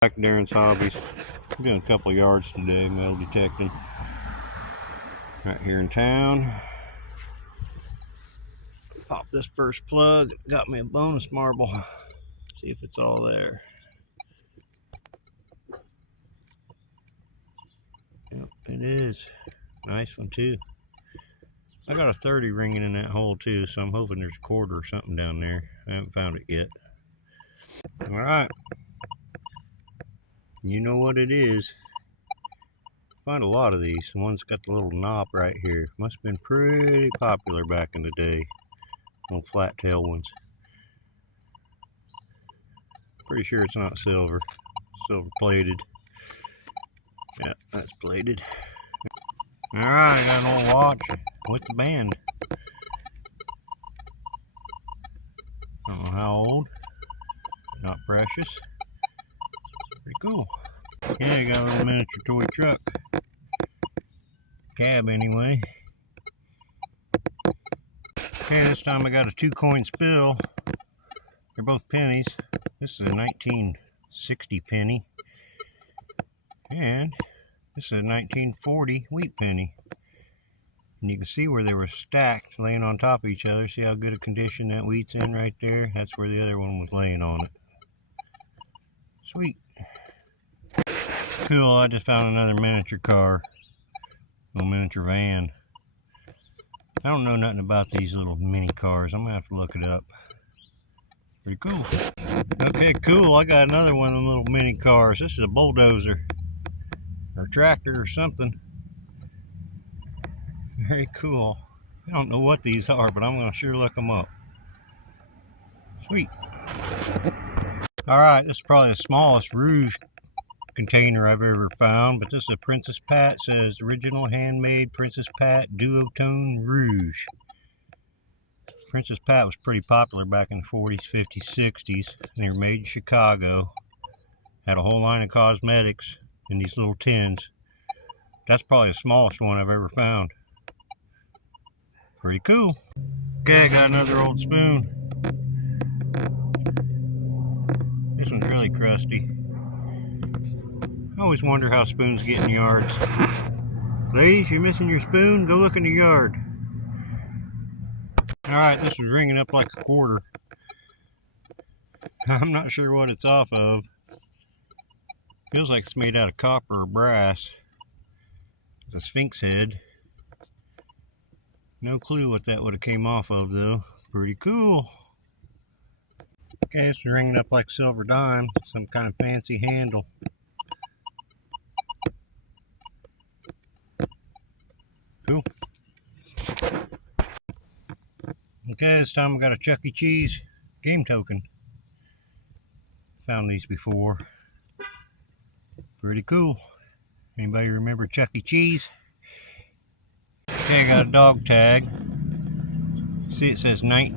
Back to Darren's Hobbies. I'm doing a couple of yards today, metal detecting. Right here in town. Pop this first plug. Got me a bonus marble. See if it's all there. Yep, it is. Nice one too. I got a 30 ringing in that hole too, so I'm hoping there's a quarter or something down there. I haven't found it yet. Alright. You know what it is. Find a lot of these. The one's got the little knob right here. Must have been pretty popular back in the day. Little flat tail ones. Pretty sure it's not silver. Silver plated. Yeah, that's plated. Alright, I got an old watch with the band. Don't know how old. Not precious. Pretty cool. Yeah, I got a little miniature toy truck. Cab anyway. Okay, this time I got a 2-coin spill. They're both pennies. This is a 1960 penny. And this is a 1940 wheat penny. And you can see where they were stacked, laying on top of each other. See how good a condition that wheat's in right there? That's where the other one was laying on it. Sweet. Cool, I just found another miniature car. Little miniature van. I don't know nothing about these little mini cars. I'm gonna have to look it up. Pretty cool. Okay, cool. I got another one of them little mini cars. This is a bulldozer. Or a tractor or something. Very cool. I don't know what these are, but I'm gonna sure look them up. Sweet. Alright, this is probably the smallest Rouge container I've ever found, but this is a Princess Pat. It says original handmade Princess Pat duotone Rouge. Princess Pat was pretty popular back in the 40s, 50s, 60s. They were made in Chicago. Had a whole line of cosmetics in these little tins. That's probably the smallest one I've ever found. Pretty cool. Okay, I got another old spoon. This one's really crusty. I always wonder how spoons get in yards. Ladies, you're missing your spoon? Go look in the yard. Alright, this is ringing up like a quarter. I'm not sure what it's off of. Feels like it's made out of copper or brass. It's a Sphinx head. No clue what that would have came off of though. Pretty cool. Okay, it's ringing up like silver dime. Some kind of fancy handle. Cool. Okay, this time I got a Chuck E. Cheese game token. Found these before. Pretty cool. Anybody remember Chuck E. Cheese? Okay, I got a dog tag. See, it says 9.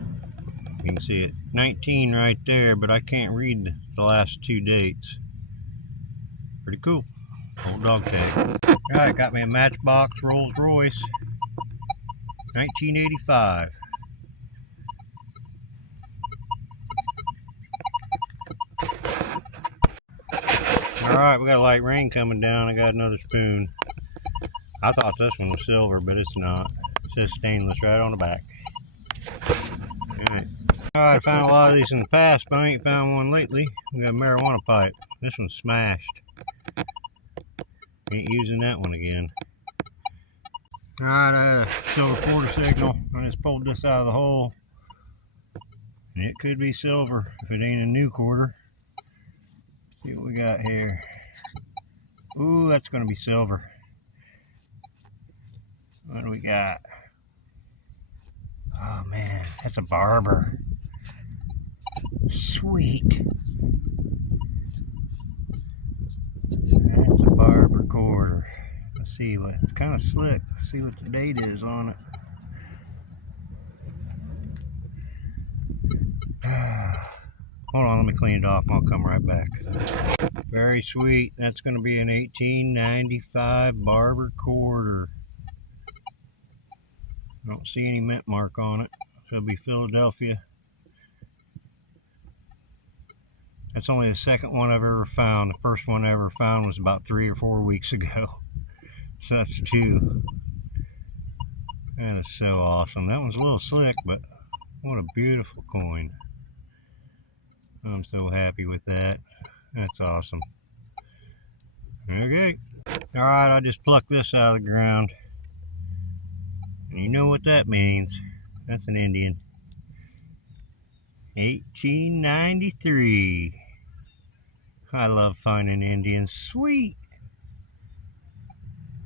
You can see it. 19 right there, but I can't read the last 2 dates. Pretty cool. Old dog tag. Alright, got me a Matchbox Rolls Royce. 1985. Alright, we got a light rain coming down. I got another spoon. I thought this one was silver, but it's not. It says stainless right on the back. Alright. Alright, I found a lot of these in the past, but I ain't found one lately. We got a marijuana pipe. This one's smashed. Ain't using that one again. Alright, I had a silver quarter signal. I just pulled this out of the hole. And it could be silver if it ain't a new quarter. See what we got here. Ooh, that's gonna be silver. What do we got? Oh man, that's a Barber. Sweet. That's a Barber quarter. Let's see what, it's kind of slick. Let's see what the date is on it. Hold on, let me clean it off and I'll come right back. Very sweet. That's going to be an 1895 Barber quarter. I don't see any mint mark on it. So it'll be Philadelphia. That's only the second one I've ever found. The first one I ever found was about 3 or 4 weeks ago. So that's 2. That is so awesome. That one's a little slick, but what a beautiful coin. I'm so happy with that. That's awesome. Okay. Alright, I just plucked this out of the ground. And you know what that means. That's an Indian. 1893. I love finding Indians. Sweet!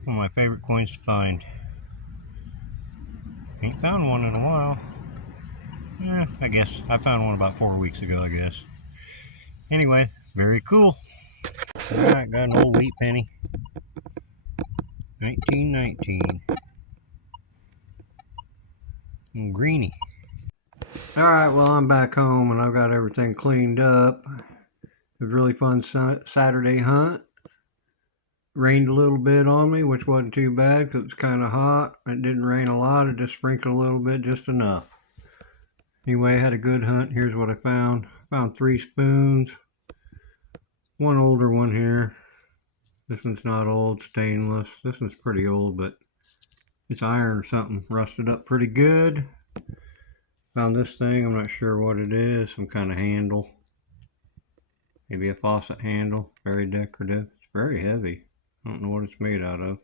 One of my favorite coins to find. Ain't found one in a while. I guess I found one about 4 weeks ago, I guess. Anyway, very cool. Alright, got an old wheat penny. 1919. Greeny. Alright, well, I'm back home and I've got everything cleaned up. It was a really fun Saturday hunt. Rained a little bit on me, which wasn't too bad because it was kind of hot. It didn't rain a lot, it just sprinkled a little bit, just enough. Anyway, I had a good hunt. Here's what I found. Found 3 spoons. One older one here. This one's not old, stainless. This one's pretty old, but it's iron or something. Rusted up pretty good. Found this thing. I'm not sure what it is. Some kind of handle. Maybe a faucet handle. Very decorative. It's very heavy. I don't know what it's made out of.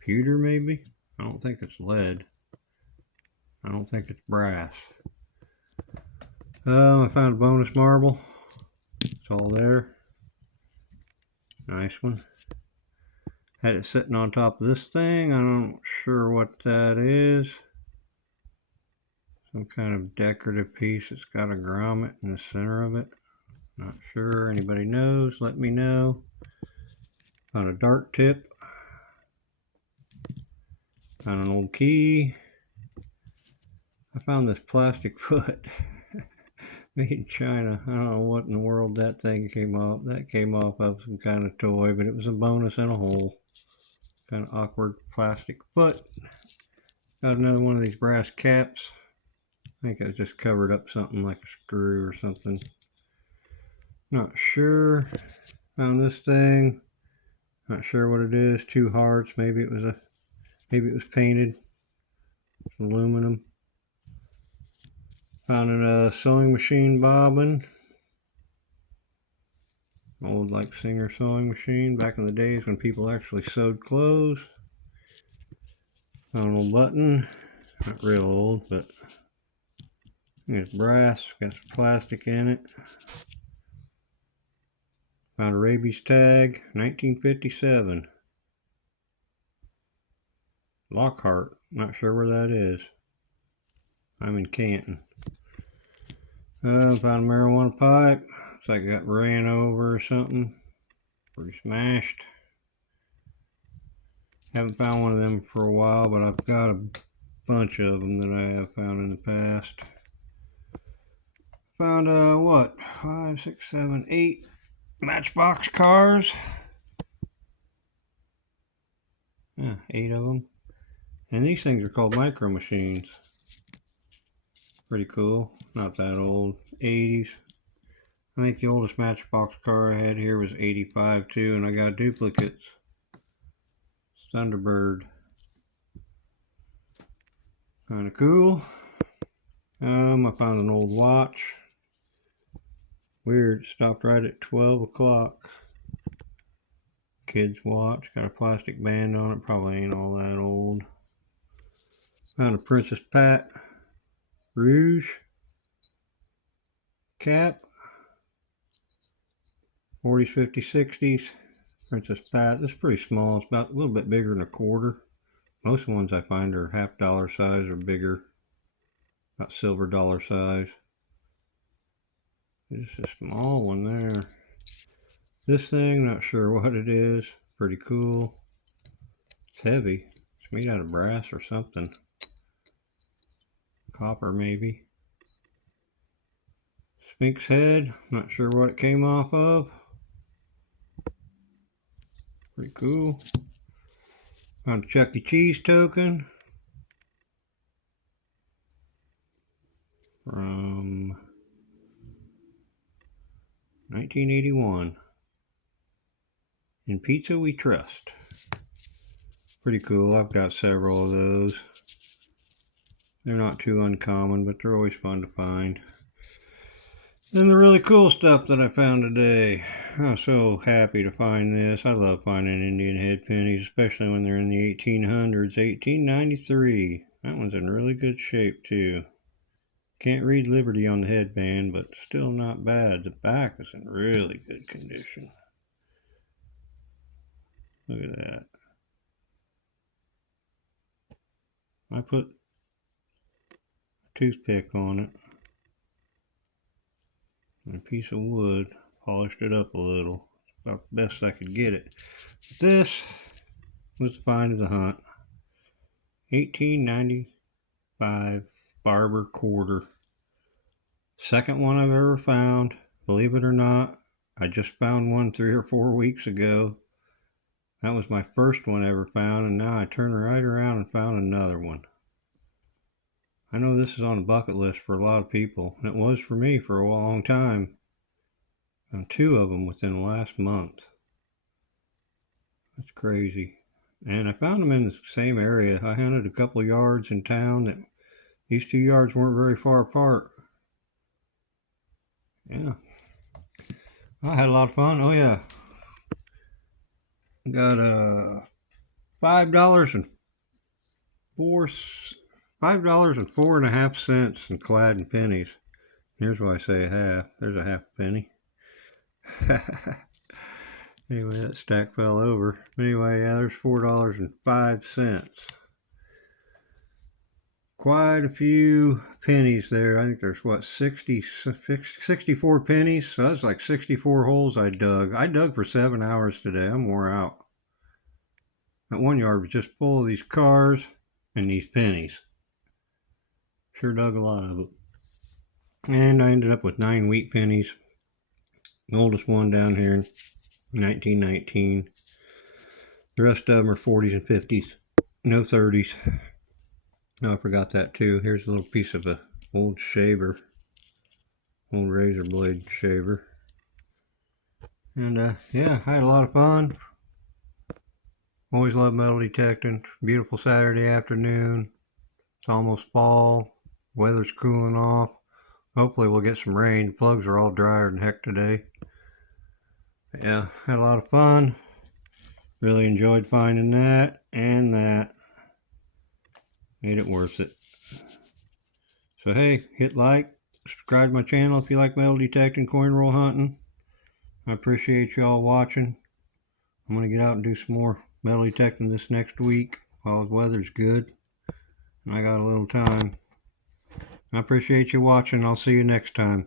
Pewter maybe? I don't think it's lead. I don't think it's brass. I found a bonus marble. It's all there. Nice one. Had it sitting on top of this thing. I'm not sure what that is. Some kind of decorative piece. It's got a grommet in the center of it. Not sure. Anybody knows? Let me know. Found a dart tip. Found an old key. I found this plastic foot. Made in China. I don't know what in the world that thing came off. That came off of some kind of toy, but it was a bonus in a hole. Kind of awkward plastic foot. Got another one of these brass caps. I think it just covered up something like a screw or something. Not sure. Found this thing. Not sure what it is. 2 hearts. Maybe it was painted. It's aluminum. Found a sewing machine bobbin. Old like Singer sewing machine back in the days when people actually sewed clothes. Found an old button. Not real old, but it's brass. Got some plastic in it. Found a rabies tag. 1957. Lockhart. Not sure where that is. I'm in Canton. Found a marijuana pipe. Looks like it got ran over or something. Pretty smashed. Haven't found one of them for a while, but I've got a bunch of them that I have found in the past. Found what? 5, 6, 7, 8 Matchbox cars. Yeah, 8 of them. And these things are called micro machines. Pretty cool. Not that old. 80s. I think the oldest Matchbox car I had here was 85 too, and I got duplicates. Thunderbird. Kinda cool. I found an old watch. Weird, stopped right at 12 o'clock. Kid's watch, got a plastic band on it, probably ain't all that old. Found a Princess Pat Rouge cap. 40s, 50s, 60s. Princess Pat. This is pretty small. It's about a little bit bigger than a quarter. Most ones I find are $half size or bigger. About silver dollar size. There's a small one there. This thing, not sure what it is. Pretty cool. It's heavy. It's made out of brass or something. Copper maybe. Sphinx head. Not sure what it came off of. Pretty cool. Found a Chuck E. Cheese token. From 1981. In Pizza We Trust. Pretty cool. I've got several of those. They're not too uncommon, but they're always fun to find. Then the really cool stuff that I found today. I'm so happy to find this. I love finding Indian head pennies, especially when they're in the 1800s. 1893. That one's in really good shape too. Can't read Liberty on the headband, but still not bad. The back is in really good condition. Look at that. I put a toothpick on it and a piece of wood, polished it up a little. About the best I could get it. But this was the find of the hunt. 1895 Barber quarter. Second one I've ever found. Believe it or not, I just found one 3 or 4 weeks ago. That was my first one I ever found, and now I turned right around and found another one. I know this is on the bucket list for a lot of people, and it was for me for a long time. Found 2 of them within the last month. That's crazy. And I found them in the same area. I hunted a couple yards in town that these 2 yards weren't very far apart. Yeah. I had a lot of fun. Oh yeah. Got $5.04.5 in clad pennies. Here's why I say a half. There's a half penny. Anyway, that stack fell over. Anyway, yeah, there's $4.05. Quite a few pennies there. I think there's what, 64 pennies. So that's like 64 holes I dug. I dug for 7 hours today. I'm wore out. That 1 yard was just full of these cars and these pennies. Sure dug a lot of them. And I ended up with 9 wheat pennies. The oldest one down here in 1919. The rest of them are 40s and 50s. No 30s. Oh, I forgot that too. Here's a little piece of a old shaver. Old razor blade shaver. And yeah, I had a lot of fun. Always love metal detecting. Beautiful Saturday afternoon. It's almost fall. Weather's cooling off. Hopefully we'll get some rain. The plugs are all drier than heck today. But yeah, had a lot of fun. Really enjoyed finding that and that. Made it worth it. So hey, hit like, subscribe to my channel if you like metal detecting, coin roll hunting. I appreciate you all watching. I'm going to get out and do some more metal detecting this next week while the weather's good. And I got a little time. I appreciate you watching. I'll see you next time.